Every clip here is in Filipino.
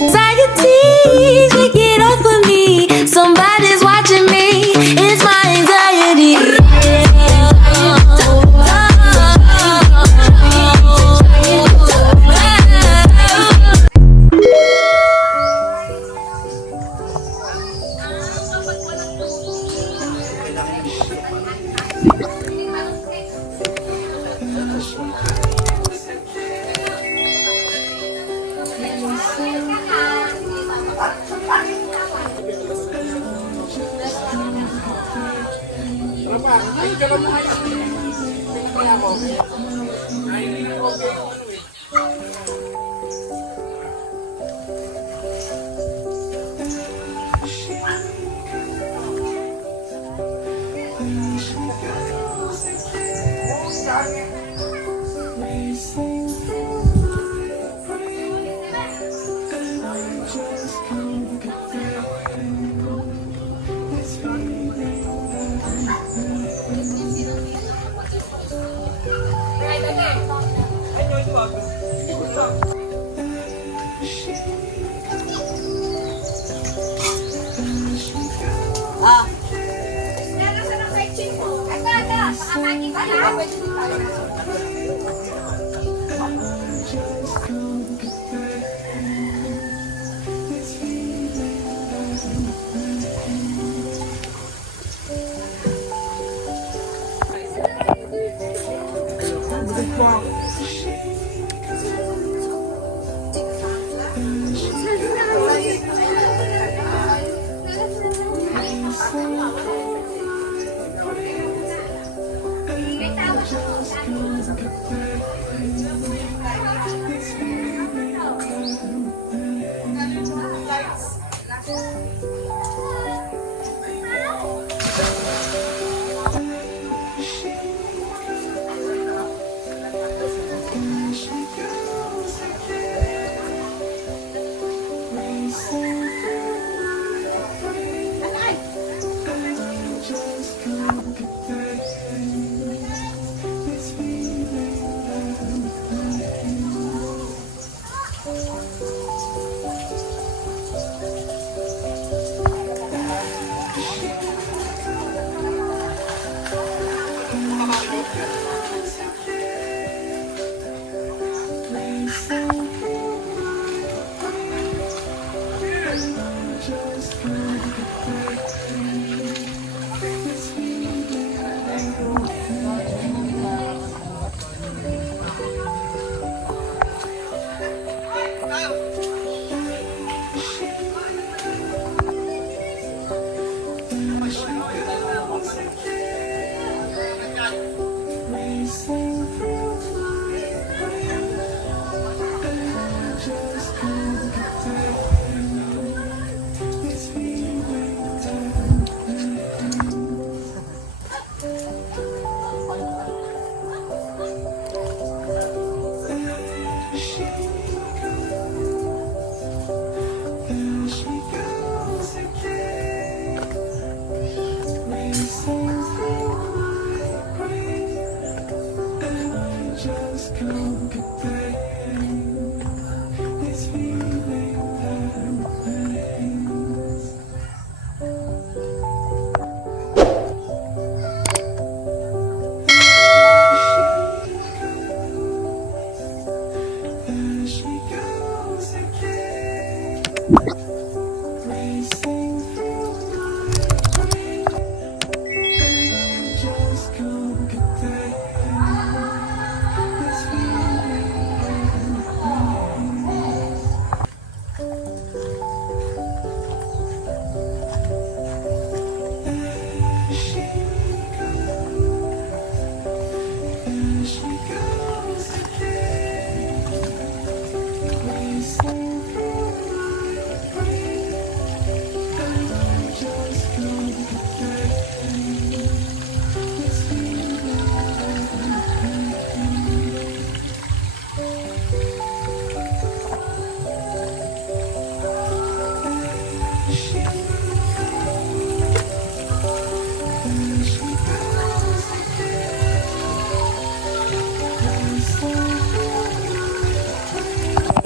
Anxieties, get off of me. Somebody's watching me. It's my anxiety.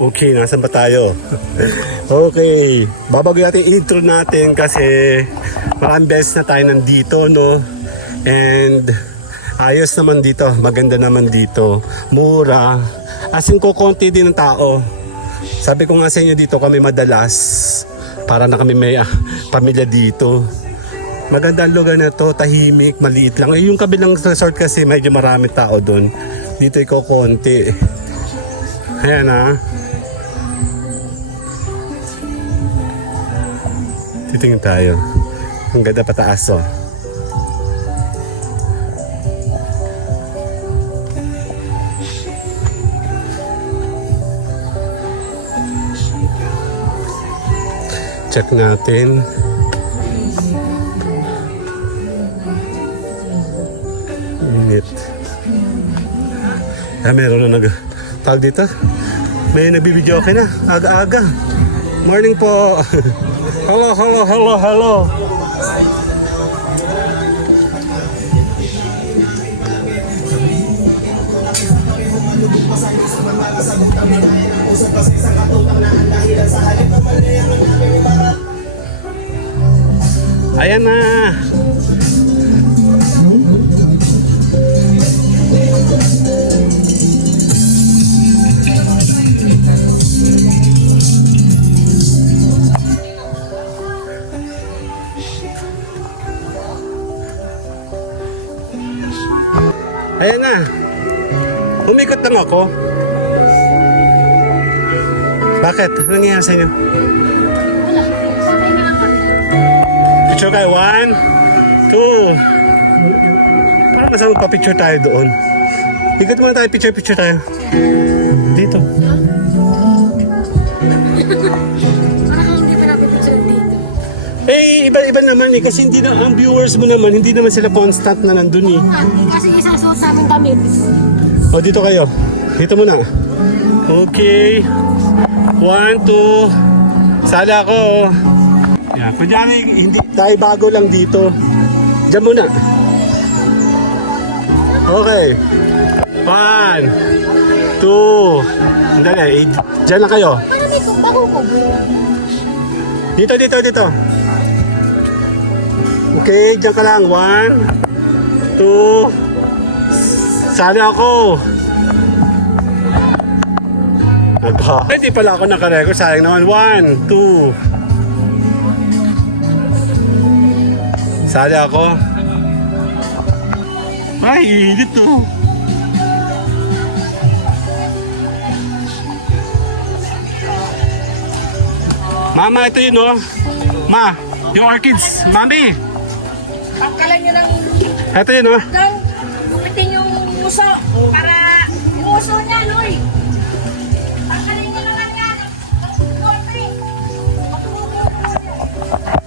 Okay, nasan ba tayo? Okay, babago natin yung intro natin kasi maraming beses na tayo nandito, no? And ayos naman dito, maganda naman dito, mura. As in, kukunti din ng tao. Sabi ko nga sa inyo dito kami madalas, para na kami may pamilya dito. Maganda ang lugar na to, tahimik, maliit lang. Yung kabilang resort kasi medyo marami tao doon. Dito ay kukunti. Ayan ha. Titingin tayo. Ang ganda pataas oh. Check natin. Init. Meron na tawag dito. May nagbibideo okay na. Aga-aga. Morning po. Hello, hello, hello, hello. Ayan na. Ayan na. Umikot lang ako. Bakit? Anong nangyayari sa inyo? Picture kayo. 1, 2. Parang masama magpa-picture tayo doon. Ikot muna tayo. Picture tayo. Dito. Parang hindi pa natin picture dito. Eh, iba-iba naman eh. Kasi hindi na, ang viewers mo naman, hindi naman sila constant na nandun eh. Kasi isang suot namin damit. O, dito kayo. Dito muna. Okay. 1, 2. Sala ako. Yan. Kunyari, hindi tayo bago lang dito. Diyan muna. Okay. 1, 2. Dali. Diyan na kayo. Parang may bago-bago. Dito. Okay, diyan ka lang. 1, 2. Sana ako. Hindi pala ako nakarecord. Sayang naman. 1, 2. Sana ako. Ay, init to. Mama, ito yun oh. Ma, yung orchids. Mami. Pagkalan nyo ng Ito yun oh. gupitin yung muso para yung muso niya, Loy. Pagkalan nyo naman yan.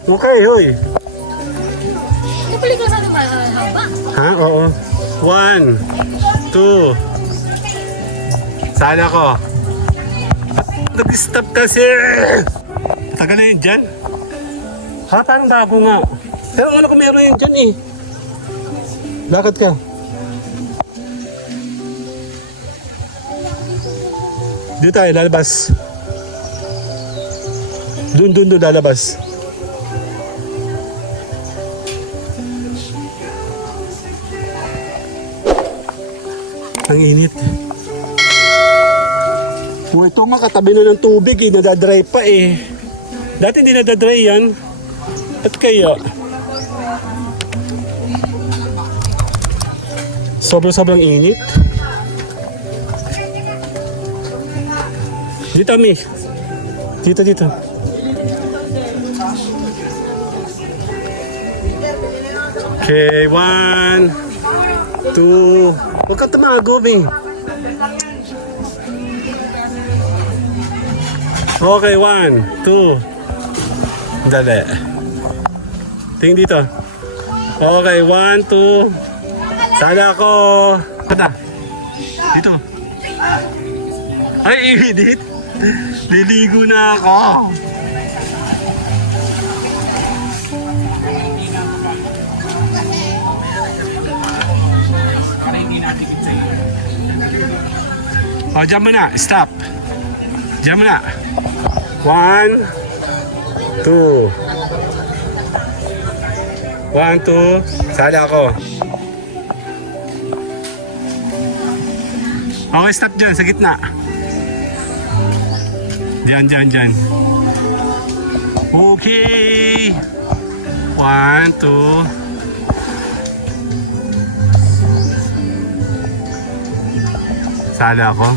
Okay, hoy. Hindi pala ikaw sa diba? Haba. Ha? Oo. 1, 2. Sana ko. Nag-stop kasi. Tagal na yun dyan. Ha? Parang bago nga. Pero ano kung meron yun dyan eh. Lakad ka. Dito tayo, lalabas. Doon, lalabas. Ang init. Oh, ito nga katabi na ng tubig eh. Nadadry pa eh. Dati hindi nadadry yan. At kaya? Sobrang init. Dito, Mi. Dito. Okay, 1, 2. Huwag ka tumago, Mi. Okay, 1, 2. Dali. Tingin dito. Okay, 1, 2. Sana ako. Kada. Dito. Ay, init. Liligo na ako. O, dyan mo na. Stop. Diyan mo na. 1, 2. 1, 2. Sali ako. Okay, stop dyan, sa gitna. Diyan. Okay. 1, 2. Sali ako.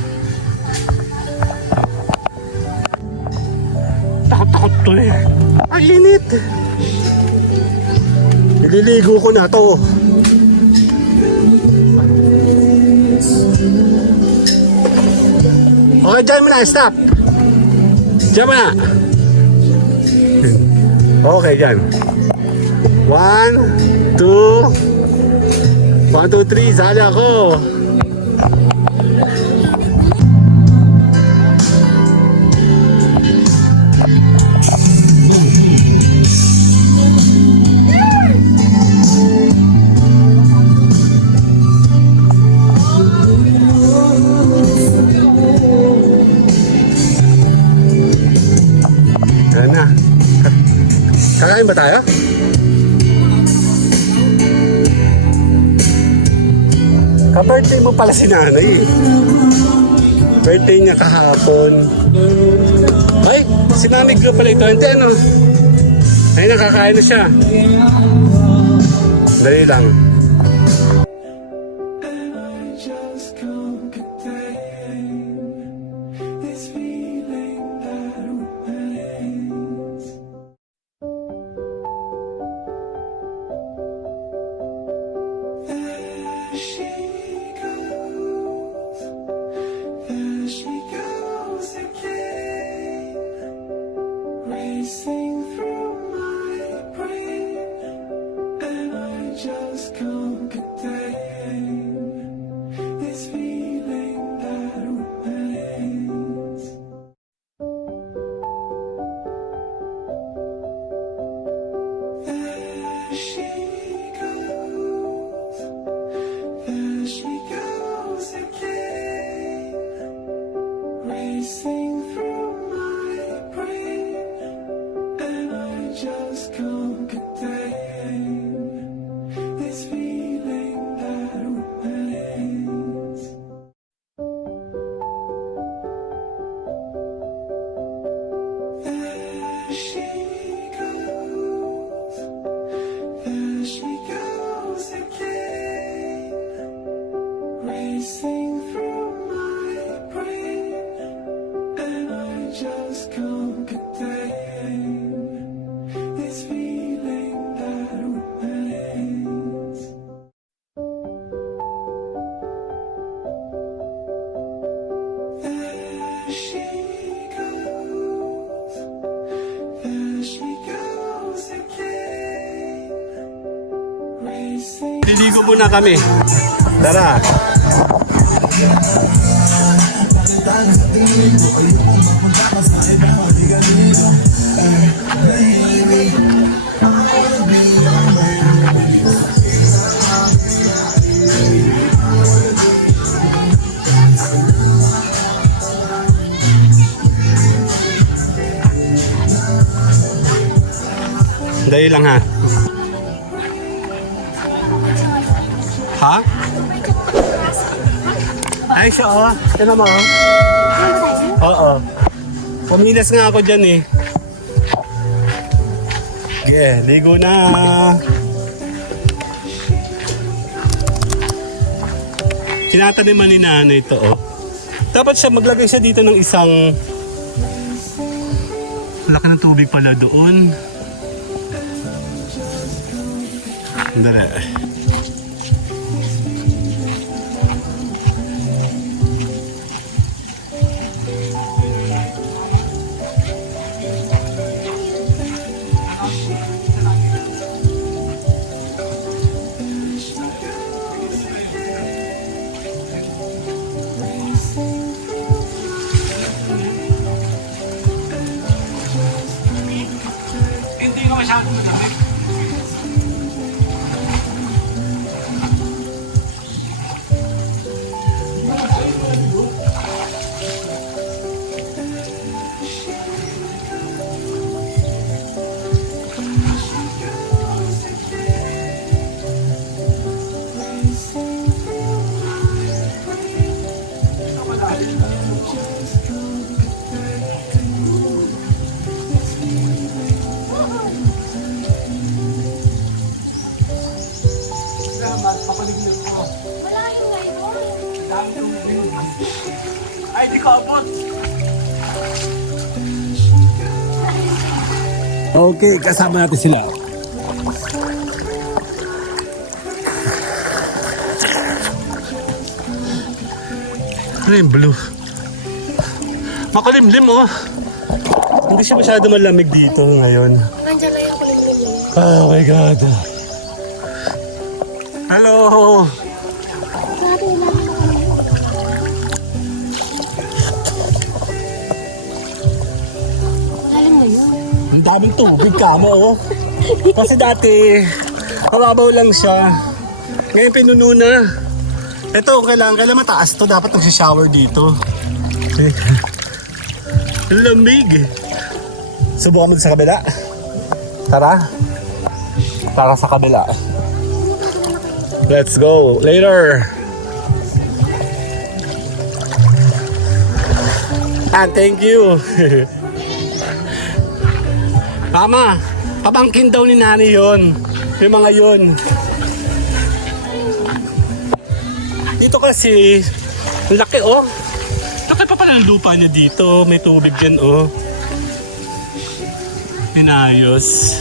Takot to eh. Ang init. Nililigo ko na to. Okay, dyan mo na. Stop. Dyan mo na. Okay, dyan. 1, 2. 1, 2, 3. Sali ako. Yan na. Kakain ba tayo? Ka-birthday mo pala si nanay. Birthday niya kahapon. Ay, si Mami Glo pala ito. Hindi ano. Ay, nakakain na siya. Dali lang. Racing through my brain, and I just can't contain this feeling that remains. There she goes again, racing through my brain. Just can't contain this feeling that remains. There she goes again, racing through my brain, and I just can't contain this feeling that remains. There she goes again, racing. Liligo muna kami. Tara. Dali lang ha. Ha? Ay, siya oh. Tignan mo oh. Oo. Pumilas nga ako dyan eh. Yeah, ligo na. Kinataniman ni nanay ito oh. Dapat siya maglagay siya dito ng isang laki ng tubig pala doon. Dali. Hindi ko masyadong malamig. Ay, di ko abot. Okay, kasama natin sila. Ano yung blue? Makulimlim oh. Hindi siya masyado malamig dito ngayon. Nandiyan lang yung kulimlim. Oh my God. Hello! Alam mo yun? Ang daming tubig kamo oh. Kasi dati, mababaw lang siya. Ngayon pinuno na. Ito, kailangan mataas to. Dapat nagsishower dito. Ang lamig. Subukan mo sa kabila. Tara. Tara sa kabila. Let's go. Later. And thank you. Mama, pabangkin daw ni Nani yun. Yung mga yun. Dito kasi, laki oh. Laki pa pala ng lupa niya dito. May tubig dyan oh. Inayos.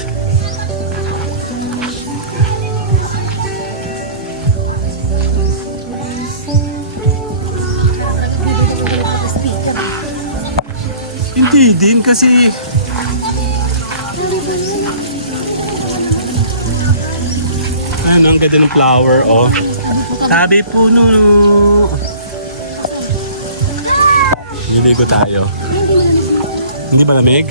Hindi din kasi ano, ang ganda ng flower oh. Tabi puno. Liligo tayo. Hindi malamig?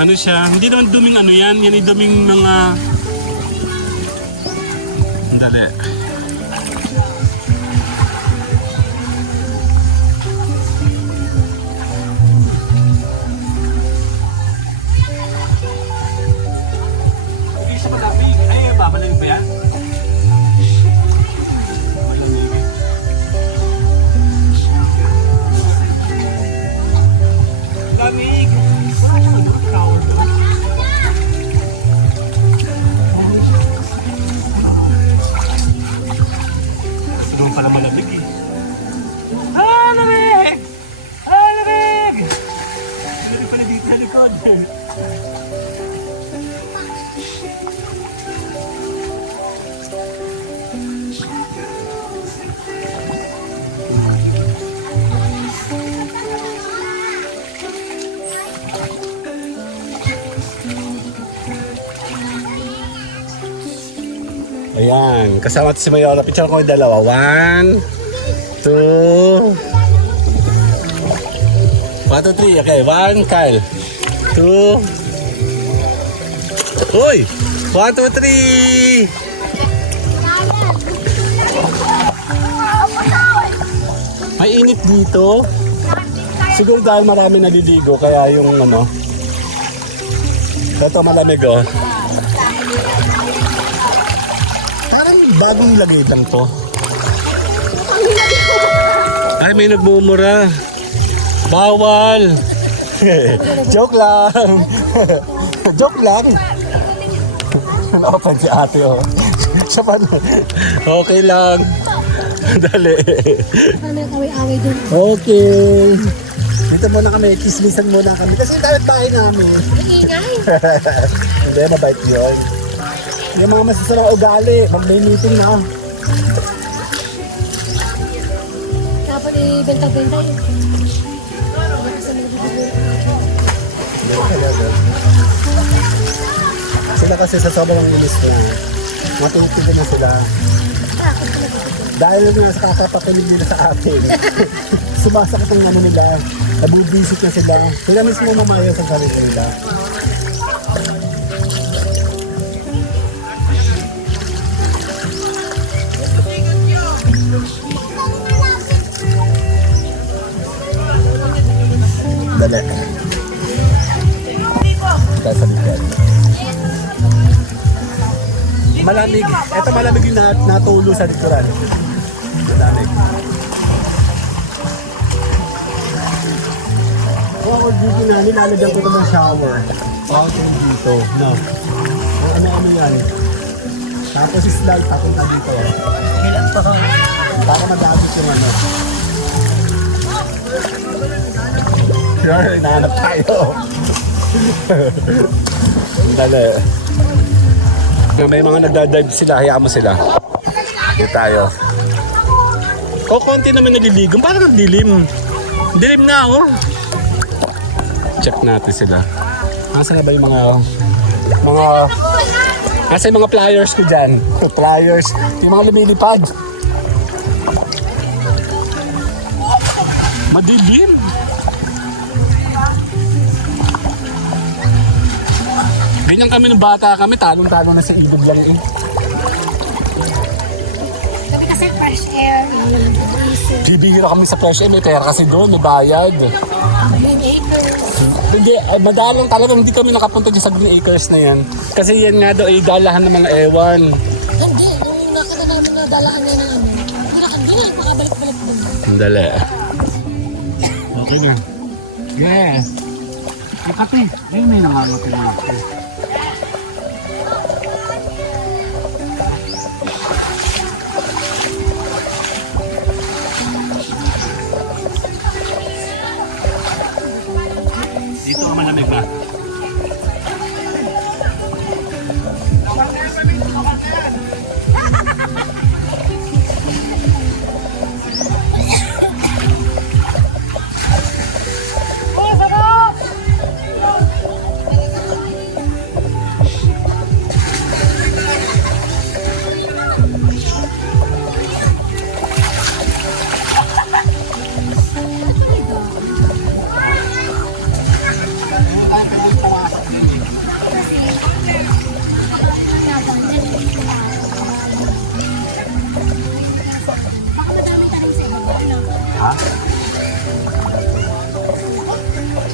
Ano siya? Hindi naman duming ano yan. Yan ay duming mga... Dali. Hindi siya malamig. Ay, babalamig pa yan? Lamig! Wala siya nandun. Flower doon. Doon pala malamig eh. Ah, lamig! Ah, lamig! Hindi pala dito sa likod. Ayan, kasama si Mayora. Picture ko yung dalawa. 1, 2 1, 2, 3. Okay, 1, Kyle. 2. Uy! 1, 2, 3. May init dito. Siguro dahil marami naliligo, kaya yung ano. Ito malamig oh. Bagong lagay lang to. Ay, may nagmumura. Bawal. Joke lang. Joke lang. Naopan si ate oh. Siya pa na. Okay lang. Dali. Paano yung away-away dun? Okay. Dito muna kami. Kismisan muna kami. Kasi dapat bahay namin. Ingay! Hindi, mabait yun. Yung mga masasarang ugali, pag may meeting na. Dapat ibenta-benta yun. Sila kasi sa sobrang inis na, matutunan na sila. Dahil nga sa kakapakilig nila sa atin, sumasakit ang ano nila, nabubisit na sila. Sila mismo mamayo sa sarili nila. Dali. Tayo sa likod. Malamig. Ito malamig yung natulo sa likuran. Malamig. Kung ako dito na, nilalagyan ko ito ng shower. Bakit yung dito? No. Ano yan? Tapos slide papunta dito. Para magamit yung ano. Sure, hinahanap tayo. Dali. May mga nagdadive sila, hayaan mo sila. Dito tayo. Konti naman naliligo. Parang nagdilim. Dilim nga ako. Check natin sila. Nasaan na ba yung mga nasa yung mga pliers ko dyan? Pliers. Yung mga lumilipad. Madilim. Ganyan kami nung bata kami, talong-talong na sa ilog lang eh. Kami kasi fresh air. Bibigyan kami sa fresh air, may pera kasi doon, may bayad. Green acres. Hindi, madalang talagang hindi kami nakapunta dyan sa Green Acres na yan. Kasi yan nga daw ay dalahan ng mga ewan. Hindi, yung nakita namin na dalaan na namin. Hindi na, makabalik-balik din. Sandali. Okay na. Yeah. Ikati, ay may nangangatin na ako. Dito ka malamig ba?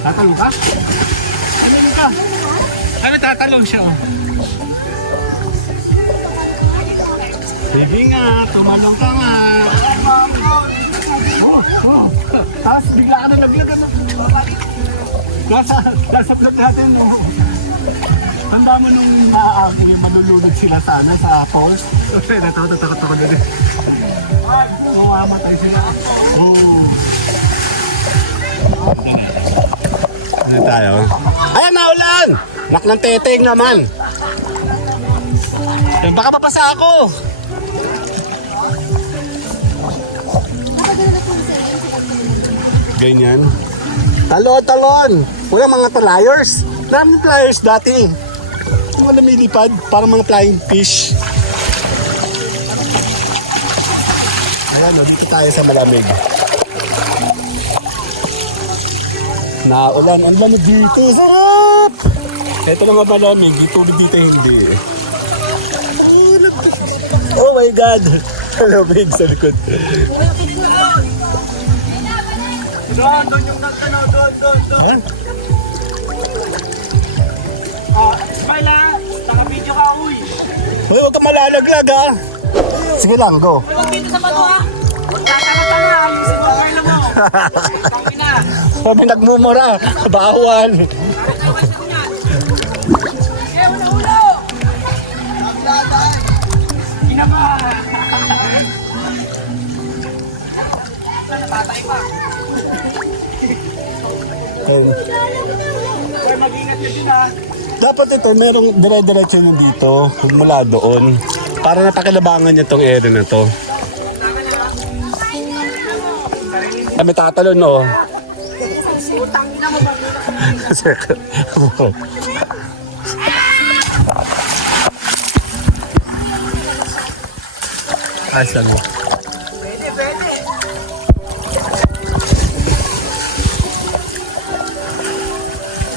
Tatalong ka? Tatalong ka? Ano tatalong siya oh? Baby nga, tumalong ka nga. Oh. Tapos bigla ka na naglag ano? Nasa vlog natin no? Tanda mo nung malulunod sila sana sa post? Kasi natakot ako na din. Mamamatay sila. Oh. Ano tayo? Ayan na ulan! Nak ng teteng naman. Baka papasa ako. Ganyan. Talon! Kuya, mga pliers. Maraming pliers dati. Mga lumilipad, parang mga flying fish. Ayan o, dito tayo sa malamig. Naulan, ang lamig dito. Sarap! Ito lang ang malamig, itulog dito hindi. Oh my God! Malamig sa likod. Doon yung nagtanaw, doon. Ha? Smile ha, naka-video ka, uy. Uy, huwag ka malalaglag ha. Sige lang, go. Huwag dito sa bato ha. Tatala-tala, yung si Marla mo. Kami na. Kami nagmumura, bawal. Ulo! Kinaba! Patay pa. Huwag mag-ingat nyo din ha. Dapat ito, merong dire-diretso nyo dito, mula doon. Para napakilabangan niya tong area na to. Kami tatalon, no? Utang ina mo ba? Asa mo? Pwede.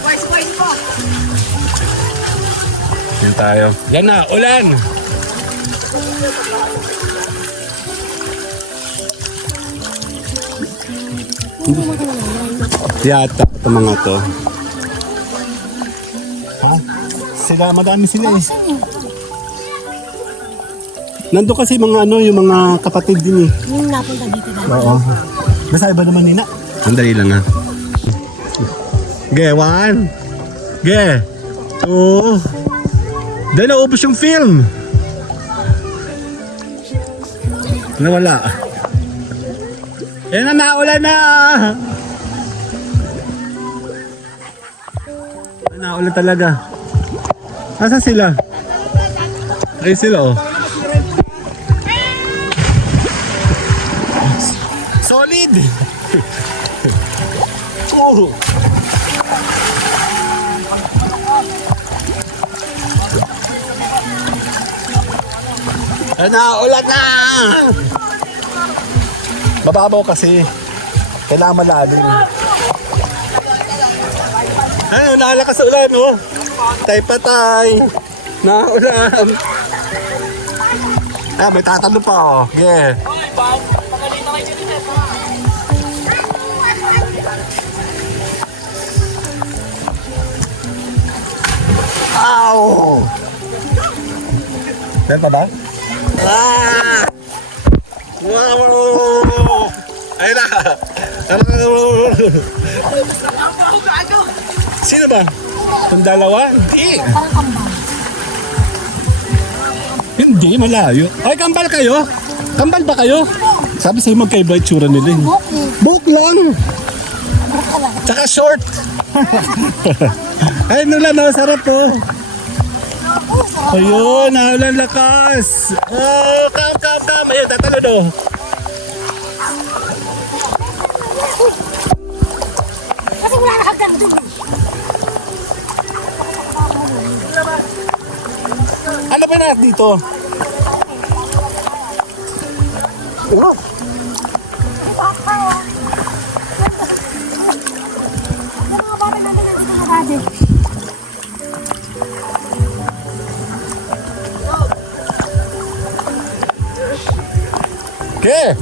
Boys po. Yan tayo. Yan na, ulan! Yata, ito mga to. Ha? Sila, madami sila eh. Nandun kasi mga ano, yung mga kapatid din eh. Yung napunta dito na. Oo. Basta iba naman nina. Sandali lang ha. Ge, 1. Ge, 2. Dahil naubos yung film. Nawala. Yan na, naulan na! Naulan talaga. Asa sila? Ay sila oh. Solid! Oh! Naulan na! Mababaw kasi. Kailangan malalim. Ano, nakalakas sa ulan, oh. Tay patay. Naulan. Ah, may tatalo pa, oh. Yeah. Ow! Meron pa ba? Ah! Wow! Ayun na! Sino ba? Yung dalawa? Hindi! Hindi, malayo. Ay, kambal kayo? Kambal ba kayo? Sabi sa'yo magkaiba itsura nila. Buhok lang! Tsaka short! Ay, nula na, sarap po. Ayun, naulan lakas. Oh, kam. Ayun, tatalo do. Kasi wala na hagdan doon. Ano ba na dito? Oh. Okay.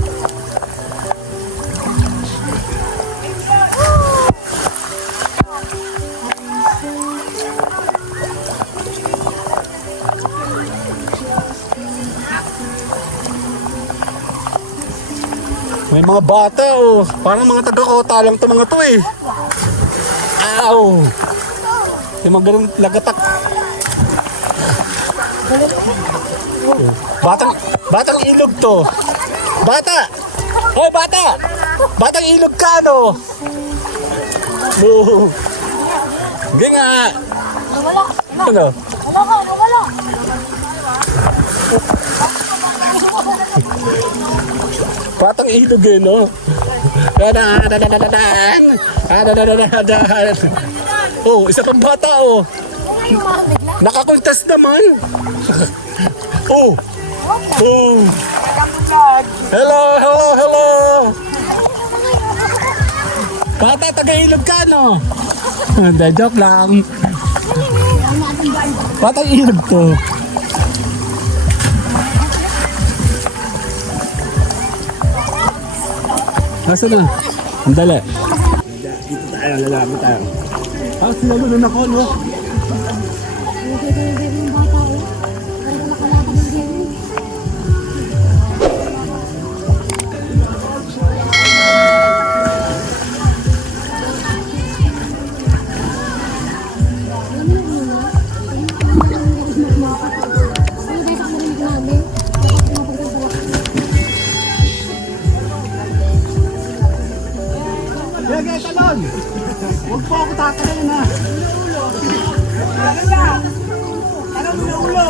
May mga bata oh. Parang mga taga-kota lang to mga to eh. Ow! Yung mga ganun lagatak. Batang ilog to. Bata! Hoy bata! Batang ilog ka no? No. Hindi nga. Ano? Wala. Batang ilog eh no? Oh, isa pang bata oh. Nakakontas naman. Oh. Oh. Hello. Bata, taga-ilog ka, no? Hindi, joke lang. Batang ilog to. Nasaan na? Ang dali. Dito tayo, lalaki tayo. Ah, sinalunan ako, no? Lagay talon! Huwag po ako tatalon ha! Talon na ulo!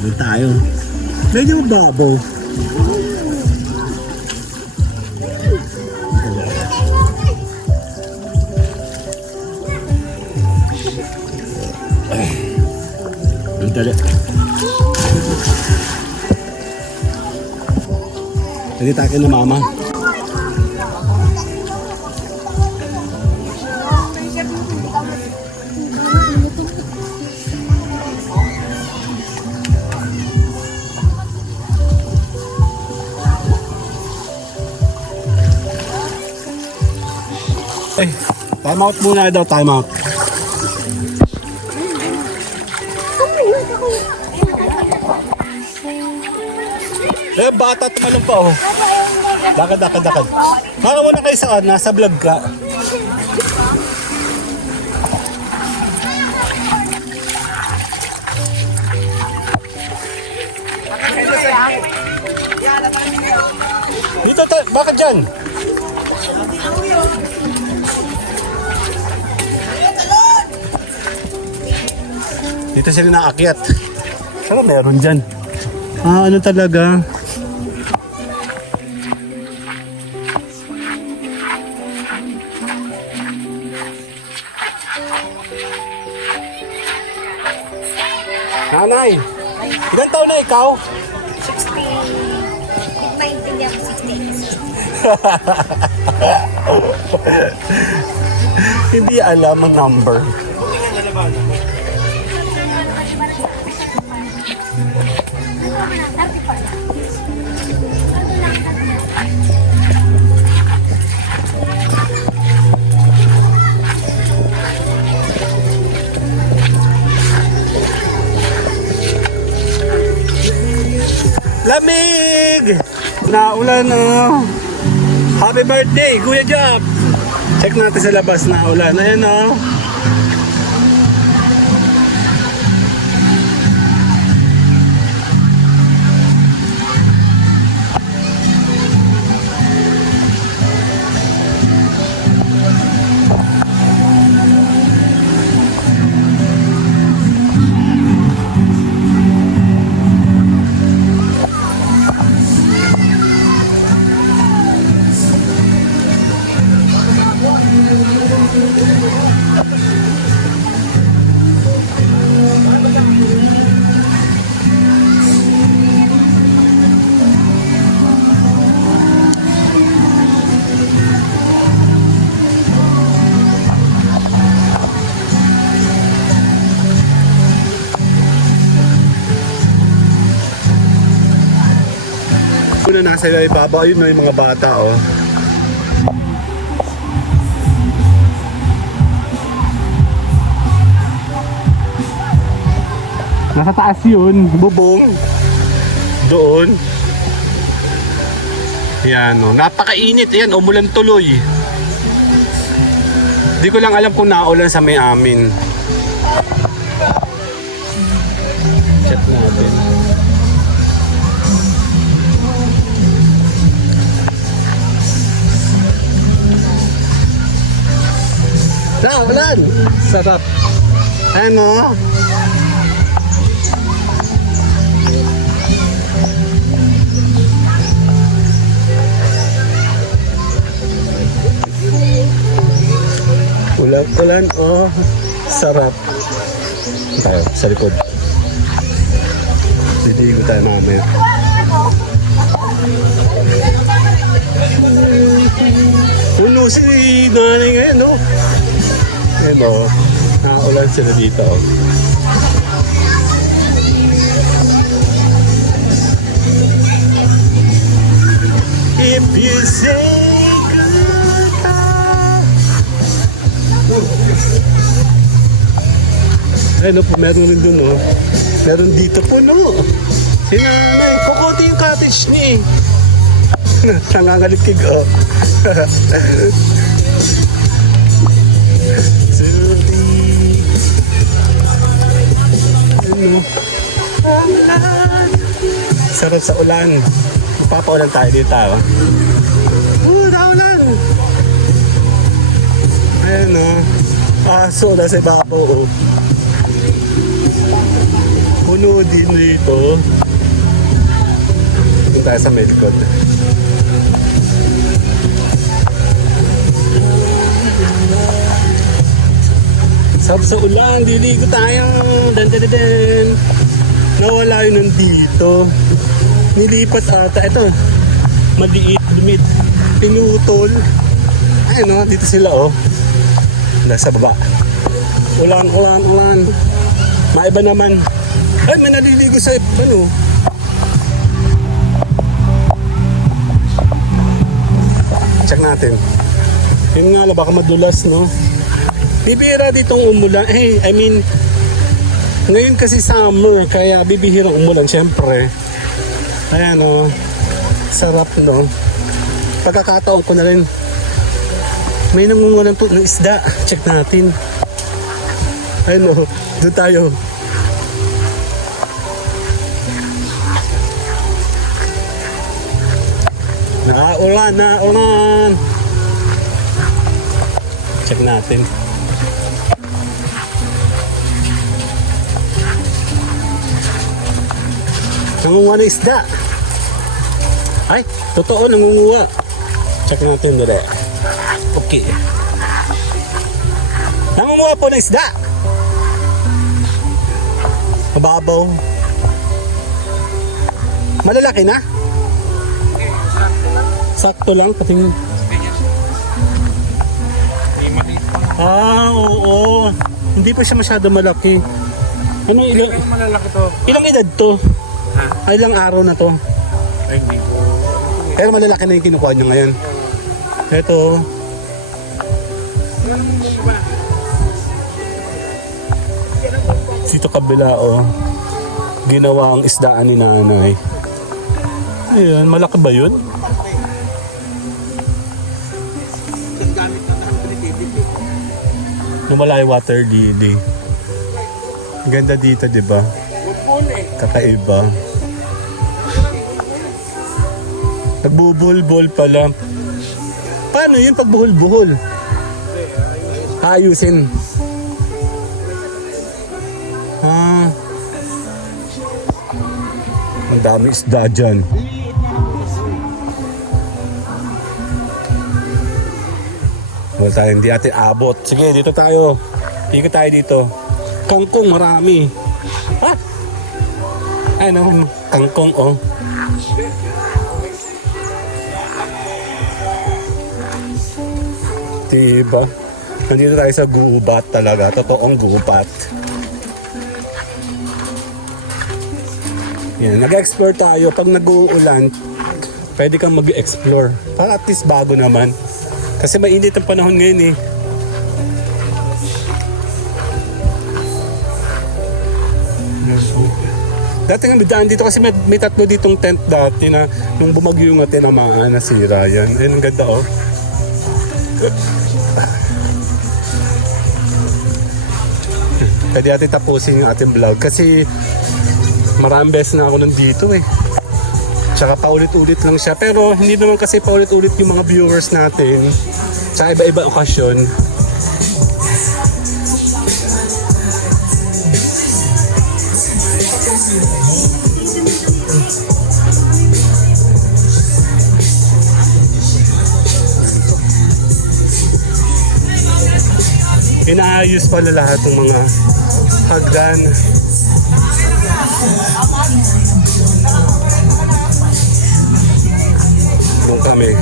Doon tayo. Medyo babaw. Ang dali. Hindi tayo na mama. Eh, time out muna daw, time out. Eh, bata tumalong pa oh. Dakad. Baka muna kayo saan, nasa vlog ka. Bakit dyan? Dito sila naakyat. Saan meron dyan? Ah, ano talaga? Nanay, ilan taon na ikaw? 19 yan, 16. Hindi alam ang number. Lamig! Naulan na. Happy birthday, Kuya Jack! Check natin sa labas na ulan. Ayan o. Una nasa ibabaw, ayun no, yung mga bata oh. Nasa taas yun, bubong. Doon. Yan oh, napakainit. Yan, umulan tuloy. Di ko lang alam kung naulan sa may amin. Check natin. Naulan! Sarap. Ano? Ulan, oh. Sarap. Tayo, sa likod. Diligo tayo mamaya. Puno si nanay ngayon, no? Ayan, oh. Nakaulan sila dito, oh. If you say ayun po, meron rin dun oh. Meron dito po no. Si nanay, kukuti yung cottage niya eh. Nangangalikig oh. Ano? Sarap sa ulan. Magpapaulan tayo dito oh. Naulan! Ayan oh. Aso na sa ibabaw oh. Puno din dito. Punta tayo sa Melcod. Sarap sa ulan, diligo tayo. Dan. Nawala yun nandito. Nilipat ata. Ito, maliit, lumit. Pinutol. Ayun o, dito sila oh. Nasa baba. Ulan. Maiba naman. Ay, may naliligo sa ano. Check natin. Yun nga lang, baka madulas, no? Bibihira ditong umulan. Eh, I mean, ngayon kasi summer, kaya bibihirang umulan, syempre. Ayan, no? Sarap, no? Pagkakataon ko na rin. May nangungulan po ng isda. Check natin. Ayun, no? Doon tayo. Naulan. Check natin. Nangunguha na isda. Ay, totoo, nangunguha. Check natin dali. Okay. Nangunguha po ng isda. Mababaw. Malalaki na? Sakto lang, patingin. Oo. Hindi pa siya masyado malaki. Ano ilang Malalaki to. ilang edad to? Ay, ilang araw na to? Ay, hindi ko. Pero malalaki na yung kinukuha niya ngayon. Ito. Dito kabila, oh. Ginawa ang isdaan ni nanay. Ayan, malaki ba yun? Gamit na ng creativity. Yung malaki water lily. Ganda dito, di ba? Bupon eh. Kakaiba. Nagbubuhol-buhol pala. Paano yun pag buhol-buhol? Ayusin. Ang dami isda dyan. Wala tayo, hindi natin abot. Sige, dito tayo. Ikot tayo dito. Kangkong, marami. Ah! Ano, kangkong, oh. Diba? Nandito tayo sa gubat talaga. Totoong gubat. Yan, nag-explore tayo. Pag nag-uulan, pwede kang mag-explore. Para at least bago naman. Kasi mainit ang panahon ngayon eh. Dati nga bidaan dito kasi may tatlo ditong tent dati na nung bumagyo nga tinamaan, nasira yan. Ayun, ang ganda oh. Pwede natin tapusin yung ating vlog kasi maraming beses na ako nandito eh. Tsaka paulit-ulit lang siya. Pero hindi naman kasi paulit-ulit yung mga viewers natin. Sa iba-iba okasyon. Inaayos pala lahat ng mga hagdan. Doon kami.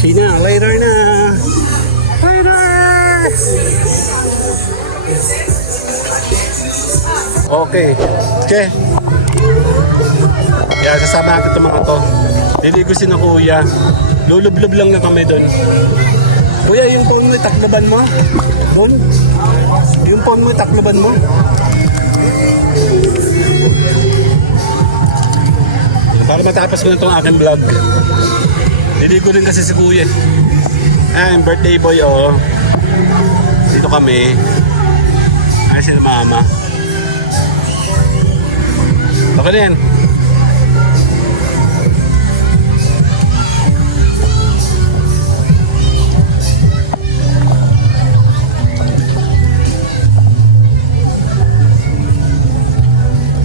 Okay na, later na. Okay. Okay. Yan, sasama natin itong mga to. Liligo si na kuya. Lulublob lang na kami doon. Kuya, yung phone mo, itakloban mo. Doon. Yung phone mo, itakloban mo. Para matapos ko na itong aking vlog. Liligo rin kasi si kuya. Ayan, birthday boy, oh. Dito kami. Ay, si mama. Okay na yan.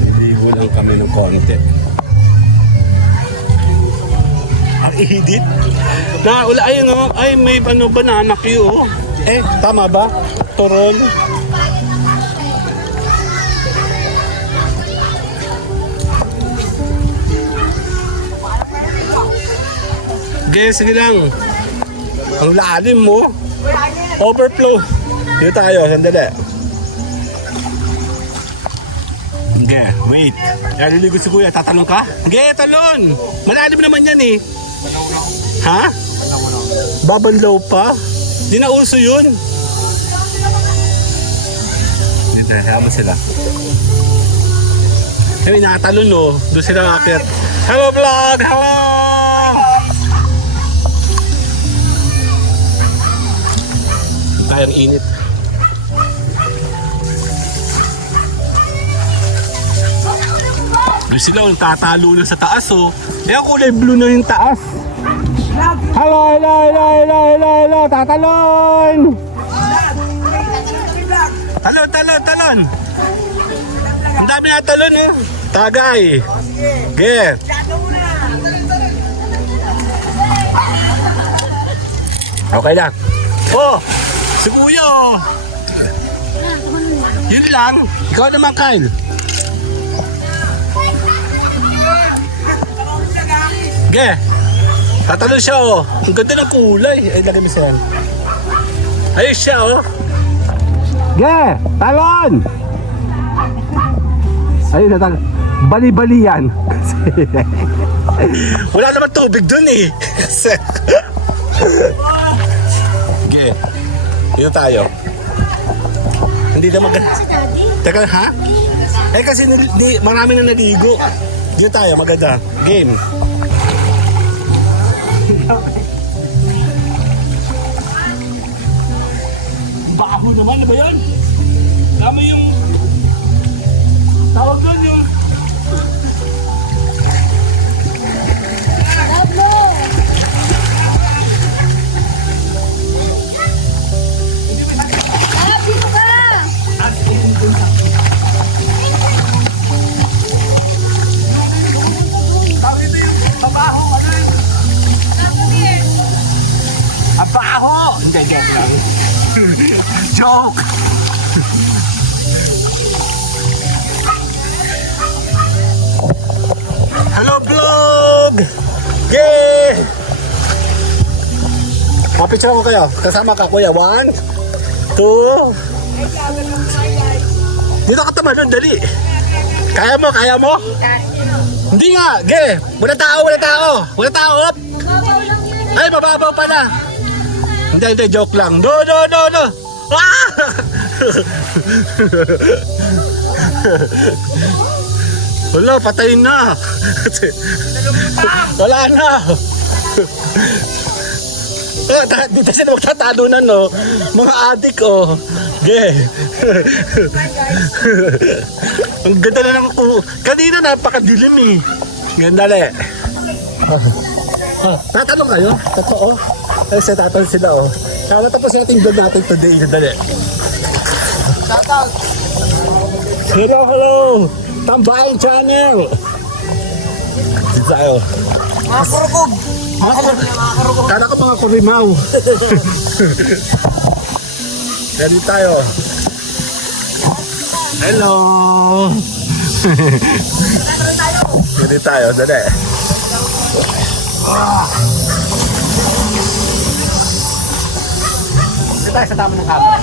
Liligo lang kami ng konti. Ang ihidit. Ayun o. Ay, may ano, banana queue o. Eh, tama ba? Turon. Okay, sige lang. Ang lalim mo. Overflow. Dito tayo, sandali. Okay, wait. Yan, liligo si kuya. Tatalon ka? Okay, talon. Malalim naman yan eh. Ha? Babanlaw pa? Di na uso yun. Dito, hayaan mo sila. Ay, nakatalon oh. Doon sila akit. Hello vlog! Hello! Sayang init. Doon sila, tatalo na sa taas, oh. Eh, ang kulay blue na yung taas. Hello, hello, hello, hello, hello, hello, tatalon! Talon, talon, talon! Ang dami na talon, eh. Tagay. Ge. Okay na. Oh, si Kuya, oh. Yun lang. Ikaw naman, Kyle. Ge. Tatalon siya, oh. Ang ganda ng kulay. Ay, lagay mo siya. Ayun siya, oh. Ge. Talon. Ayun na, bali-bali yan. Wala naman tubig dun, eh. Ge. Dito tayo. Hindi na Teka, ha? Eh, kasi marami na naligo. Dito tayo, maganda. Game. Baho naman, ano ba yan? Dami yung tawag doon yung abaho! Hindi, joke lang. Joke! Hello vlog! Yay! Papicture ko kayo. Kasama ka kuya. 1, 2. Dito ka tumalon, dali. Kaya mo, kaya mo? Hindi nga, ge. Wala tao, wala tao. Wala tao, op. Ay, mababaw pa na. Hindi, hindi, joke lang. No, no, no, no. Ah! Wala, patay na. Wala na. Dito sila magtatalunan, no? Mga adik, oh. Ge. Ang ganda na ng... kanina napakadilim, eh. Ganda, le. Tatanong kayo? Totoo? Ay, sa tatanong sila, oh. Kaya natapos natin vlog natin today. Ganda, le. Shoutout. Hello, hello! Tambayan Channel! Dito tayo. Mga kurugog. Kala ko mga kurimaw. Dito tayo. Hello! Dito tayo, dali. Dito tayo sa tama ng camera.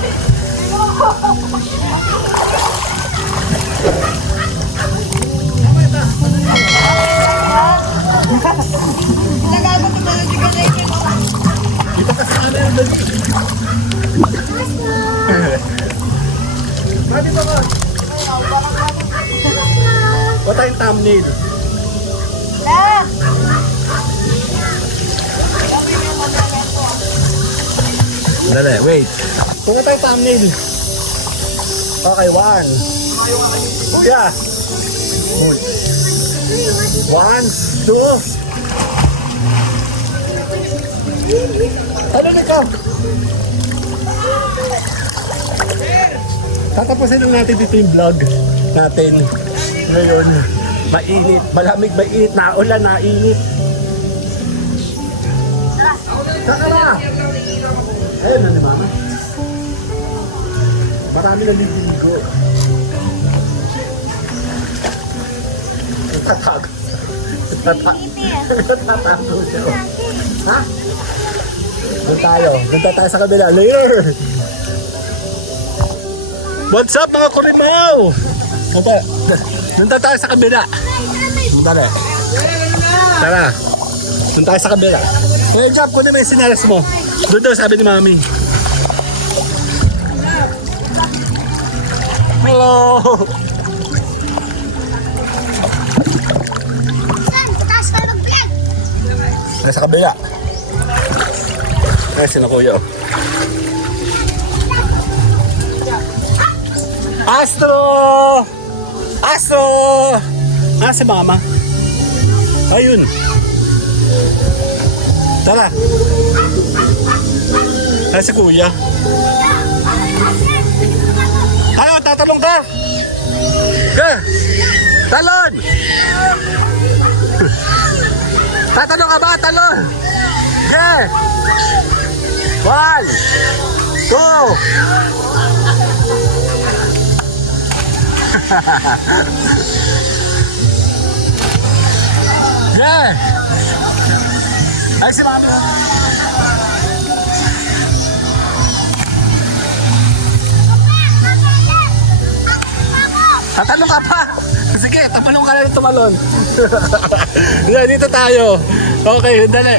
Dito ka sa camera, dali. What tayong thumbnail? Dali, wait. Kung tayo thumbnail. Okay, 1. Yeah. 1, 2. Ano na ka? Tatapusin lang natin dito yung vlog natin. Ngayon, mainit, malamig, mainit, naulan, nainit. Saka na! Ayun na ni Mama. Marami na niligo. Tatago. Tatago siya. Ha? Doon tayo. Doon tayo sa kabila. Later! What's up mga kurimaw? Doon tayo sa kabila. Tara. Tara. Doon tayo sa kabila. Hey, Job, kunin mo yung sinalas mo. Doon daw sabi ni Mami. Hello! Nasa kabila. Ay, sino kuya? Astro! Astro! Si mama. Ayun. Tara. Si kuya. Ano, tatalong ka? Talon! Tatalong ka ba? Talon! 1, 2. Ay, si mami. Tatalong ka pa. Sige, tapalong ka na rin tumalon. Dito tayo. Okay, dali.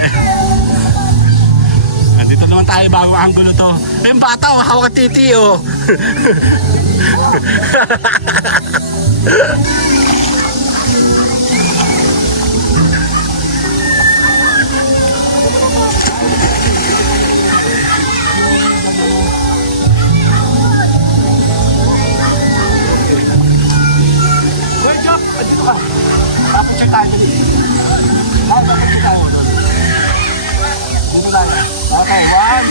Nandito naman tayo bagong anggulo to. Yung bata, hawak titi, oh. Andito ka. Dapat check tayo dito. Dapat check tayo. Dito lang. Okay, 1.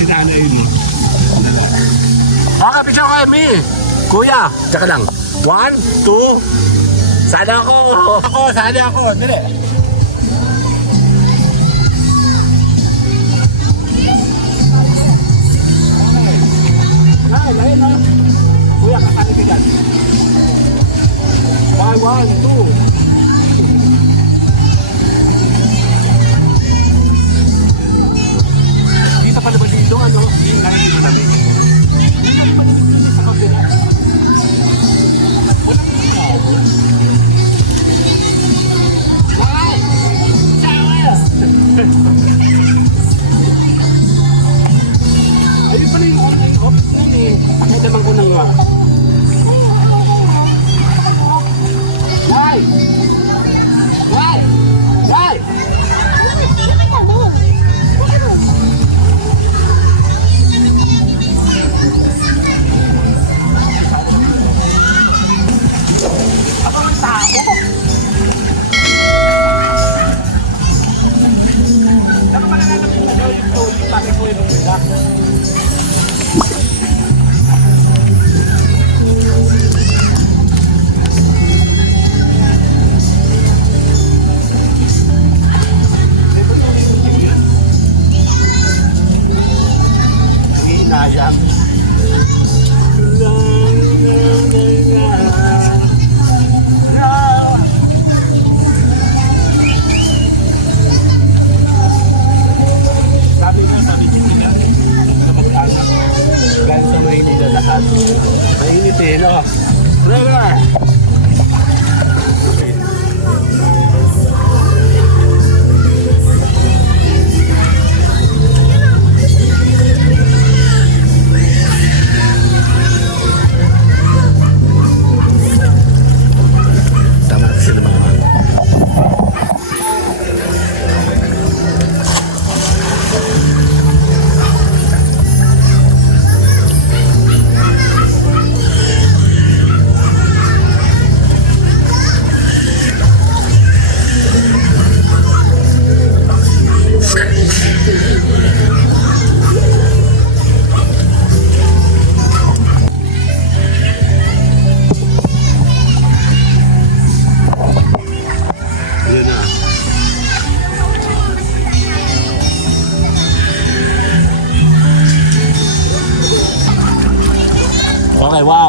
Sinana yun. Okay, picture ko kami. Kuya, tsaka lang. 1, 2. Sana ako. Sana ako. Dali. Lain na. Kuya, kasali ka dyan. 1, 2. Dito pa naman dito, ano? Hindi na rin namin. Dito pa naman dito sa kabila. Wow! Shower! Ayun pala yung online office na eh. Pakita naman ko nang Why? Why? Why? Ako ang tao. Saka malalapit na daw yung tuli, pati ko yung nila. Hinayang. Kahit sa mainit na lahat. Mainit eh, no? Driver! Tama na sila mga man.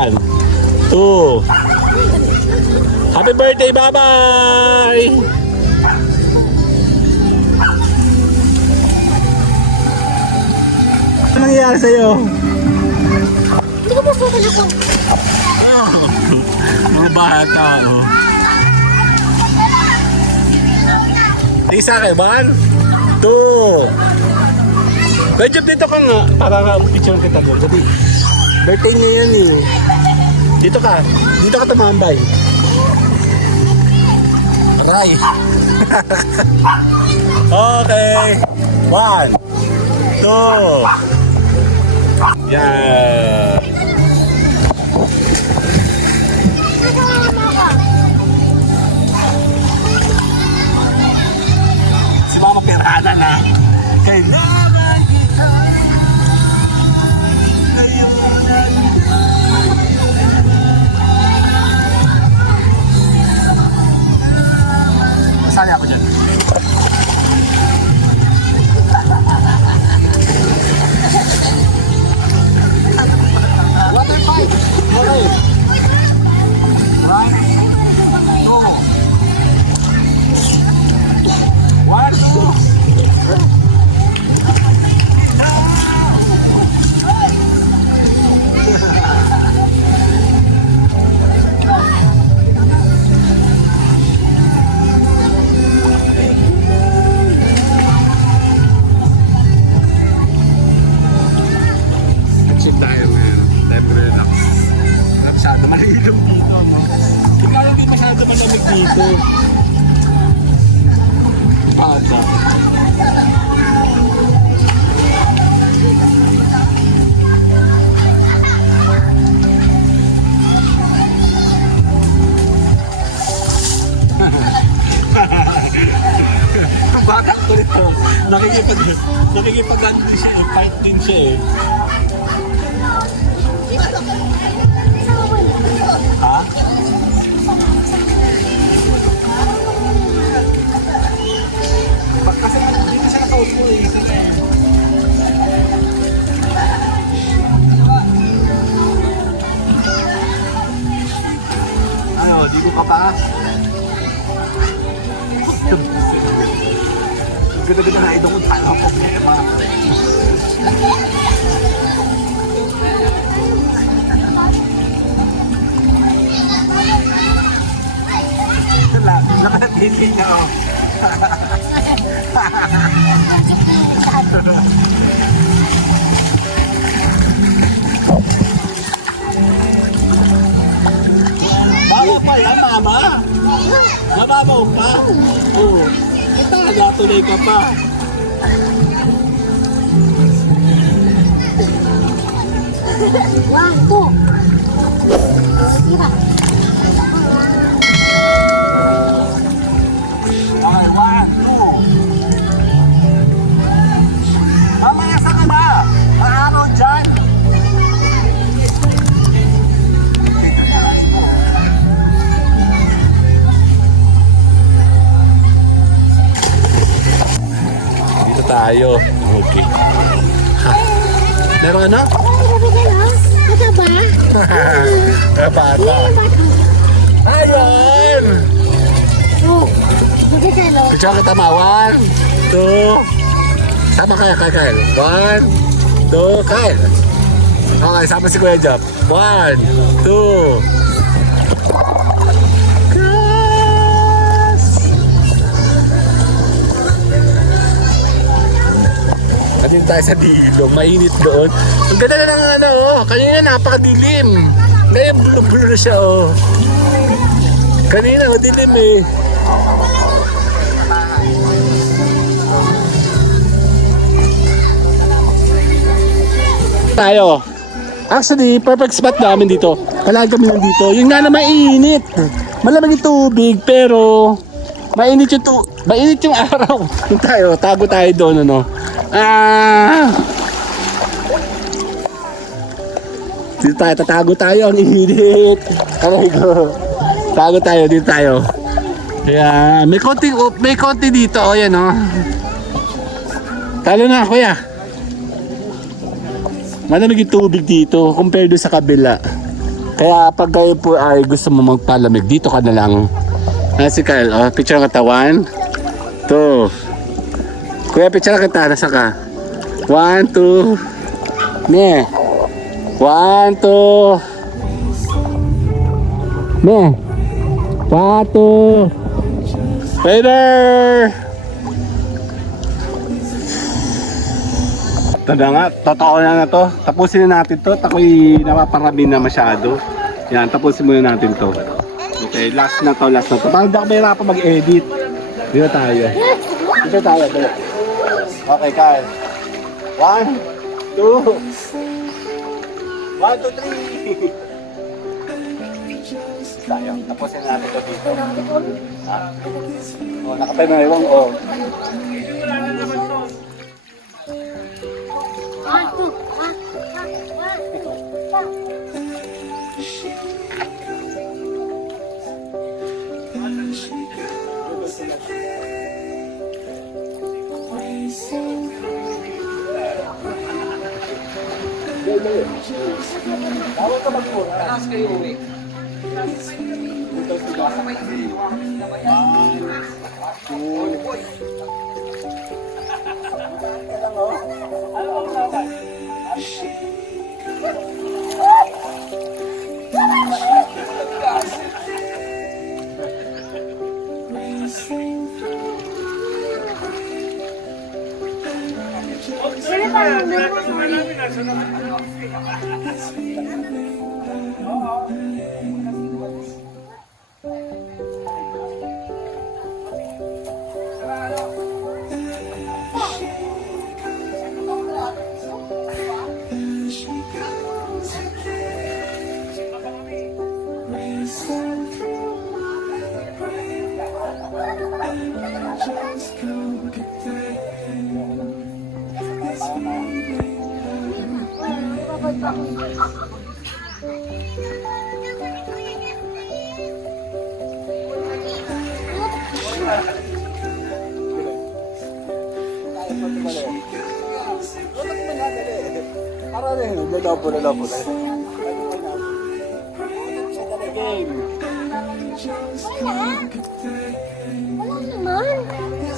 1, 2. Happy birthday, bye-bye! Ano nangyayari sa'yo? Hindi ko po po ako. Mga bata, oh. Tingin sa akin, 1, 2. Medyo dito ka nga, para picture kita doon. Sabi, birthday niya yan eh. Dito ka tumambay. Aray. Okay. 1, 2. Yan. Si Mama Pirana na. Kailangan kita. Sali ako dyan. Check tayo ngayon. Time relax. Masyado malilog dito, no? Ikaw hindi masyado malamig dito. Bata. Bata ko rito. Nakikipag-ano din siya eh. Fight din siya eh. Ha? Kasi hindi na siya nakaupo eh. Ano, di ko ka pa? Ganda-ganda na ito kung tayo ang problema. Nakatili niya, oh. Bago pa yan, mama. Mababaw pa. Oo. Ito, natuloy ka pa. One, two. Tira. Okay, 1, 2. Mamaya sa ka na. Maaraw dyan. Dito tayo. Okay. Ha. Meron ano? Bata ba? Bata. Ayun! Oh. Bigay Picture kita ma. 1, 2. Sama kaya Kyle. 1, 2, Kyle. Okay, sama si Kuya Jop. 1, 2. Andun tayo sa dilong, mainit doon. Ang ganda na ng ano, oh. Kanina napakadilim. Ngayon bulo-bulo na siya, oh. Kanina madilim eh. Tayo. Actually, perfect spot namin dito. Palagi kami nandito. Yung nga na mainit. Malamig yung tubig, pero mainit yung araw. Yung tayo, tago tayo doon, ano. Dito tayo, tatago tayo. Ang init. Aray ko. Tago tayo, dito tayo. Kaya, may konti dito, o yan, o. Talo na, kuya. Malamig yung tubig dito, compared doon sa kabila. Kaya pag kayo po ay gusto mo magpalamig, dito ka na lang. Si Kyle, picture ng katawan. 2. Kuya, picture ng katawan. Nasa ka? 1, 2. Me. 1, 2. Me. 1, 2. Later! Ito na nga, totoo na to. Tapusin na natin to. Ako'y napaparami na masyado. Yan, tapusin muna natin to. Okay, last na to. Parang di ako mahirapan mag-edit. Dito tayo. Dito. Okay, Kyle. 1, 2. 1, 2, 3. Sayang, tapusin na natin to dito. Ha? Nakapay na iwang,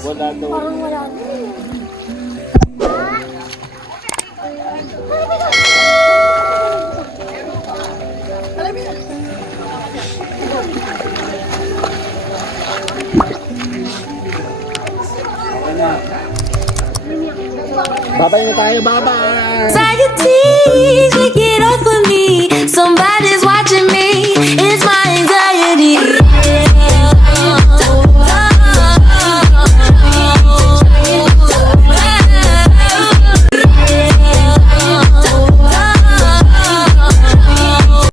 Wala naman. Parang wala naman. Babay na tayo, bye-bye! Anxieties, we get off